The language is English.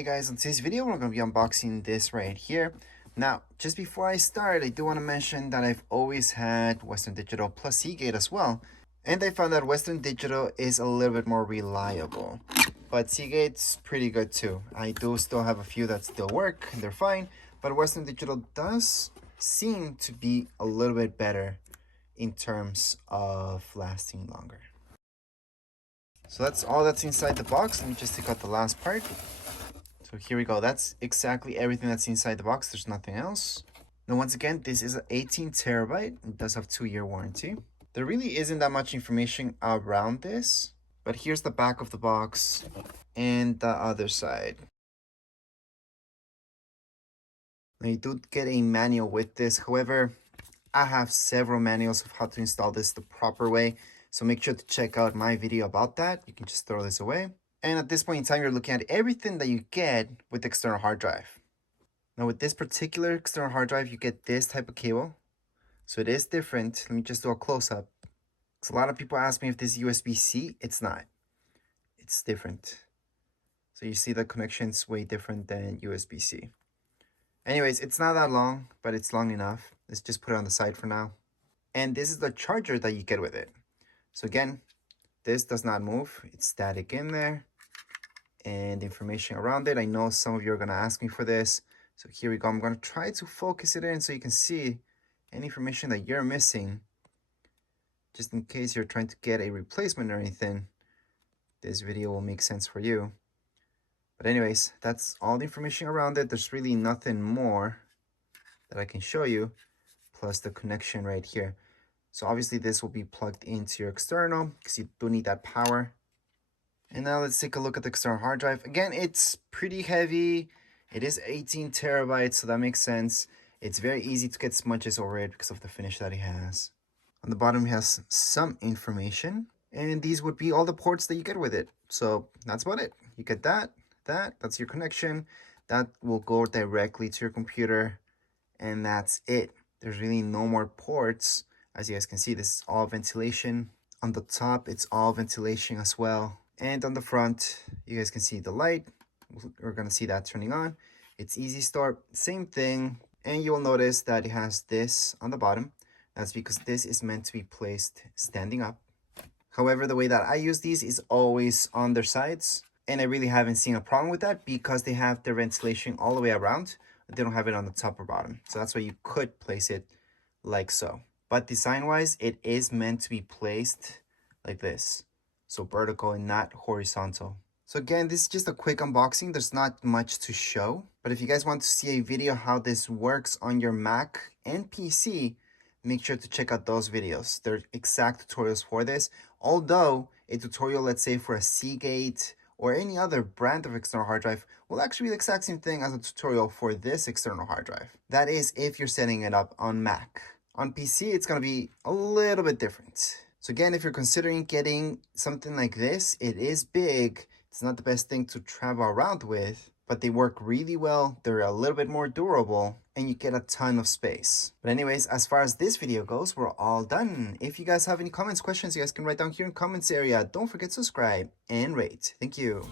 Hey guys, in today's video we're going to be unboxing this right here. Now, just before I start, I do want to mention that I've always had Western Digital plus Seagate as well. And I found that Western Digital is a little bit more reliable. But Seagate's pretty good too. I do still have a few that still work and they're fine. But Western Digital does seem to be a little bit better in terms of lasting longer. So that's all that's inside the box. Let me just take out the last part. So here we go. That's exactly everything that's inside the box. There's nothing else. Now, once again, this is an 18 terabyte. It does have 2-year warranty. There really isn't that much information around this, but here's the back of the box and the other side. Now, you do get a manual with this. However, I have several manuals of how to install this the proper way. So make sure to check out my video about that. You can just throw this away. And at this point in time, you're looking at everything that you get with the external hard drive. Now with this particular external hard drive, you get this type of cable. So it is different. Let me just do a close-up. Because a lot of people ask me if this is USB-C. It's not. It's different. So you see the connection's way different than USB-C. Anyways, it's not that long, but it's long enough. Let's just put it on the side for now. And this is the charger that you get with it. So again, this does not move. It's static in there. And information around it. I know some of you are going to ask me for this. So here we go. I'm going to try to focus it in so you can see any information that you're missing. Just in case you're trying to get a replacement or anything, this video will make sense for you. But anyways, that's all the information around it. There's really nothing more that I can show you, plus the connection right here. So obviously this will be plugged into your external because you do need that power. And now let's take a look at the external hard drive. Again, it's pretty heavy. It is 18 terabytes, so that makes sense. It's very easy to get smudges over it because of the finish that it has. On the bottom, it has some information. And these would be all the ports that you get with it. So that's about it. You get that's your connection. That will go directly to your computer. And that's it. There's really no more ports. As you guys can see, this is all ventilation. On the top, it's all ventilation as well. And on the front, you guys can see the light. We're going to see that turning on. It's easystore, same thing. And you will notice that it has this on the bottom. That's because this is meant to be placed standing up. However, the way that I use these is always on their sides. And I really haven't seen a problem with that because they have their ventilation all the way around. They don't have it on the top or bottom. So that's why you could place it like so. But design-wise, it is meant to be placed like this. So vertical and not horizontal. So again, this is just a quick unboxing. There's not much to show. But if you guys want to see a video how this works on your Mac and PC, make sure to check out those videos. They're exact tutorials for this. Although a tutorial, let's say for a Seagate or any other brand of external hard drive, will actually be the exact same thing as a tutorial for this external hard drive. That is if you're setting it up on Mac. On PC, it's going to be a little bit different. So again, if you're considering getting something like this, it is big. It's not the best thing to travel around with, but they work really well. They're a little bit more durable and you get a ton of space. But anyways, as far as this video goes, we're all done. If you guys have any comments, questions, you guys can write down here in the comments area. Don't forget to subscribe and rate. Thank you.